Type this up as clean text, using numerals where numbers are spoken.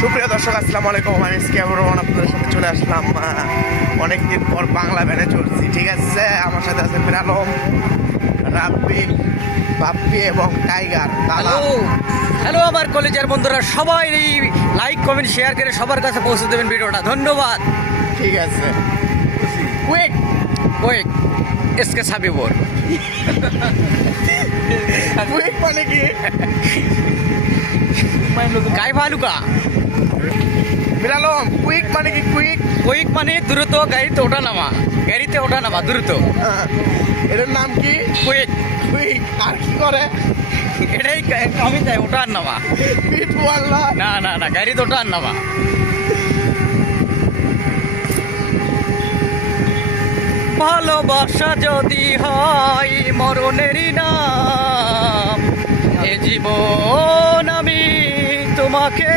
সুপ্রিয় দর্শক, আসসালামু আলাইকুম। আমি রহমান আপনাদের সাথে চলে আসলাম অনেকদিন পর বাংলা ভ্যানে চলছি। ঠিক আছে, আমার সাথে আছে আলম, রাব্বি, বাপ্পি এবং টাইগার। হ্যালো হ্যালো আমার কলেজের বন্ধুরা, সবাই লাইক কমেন্ট শেয়ার করে সবার কাছে পৌঁছে দেবেন ভিডিওটা। ধন্যবাদ। ঠিক আছে, কুইক ওয়েক এসকে সাবিবর কুইক মানে কি? গাই ভালুকা। আলম, কুইক মানে কি? কুইক ওয়েক মানে দ্রুত গাড়িতে ওঠা নামা, গাড়িতে ওঠা নামা দ্রুত। এটার নাম কি? ওয়েক কুইক। আর কি করে? এটাই আমি যাই ওঠার নামা। পিট বললা? না না না, গাড়িতে ওঠার নামা। ভালোবাসা যদি হয় মরণেরই নাম, এ জীবন আমি তোমাকে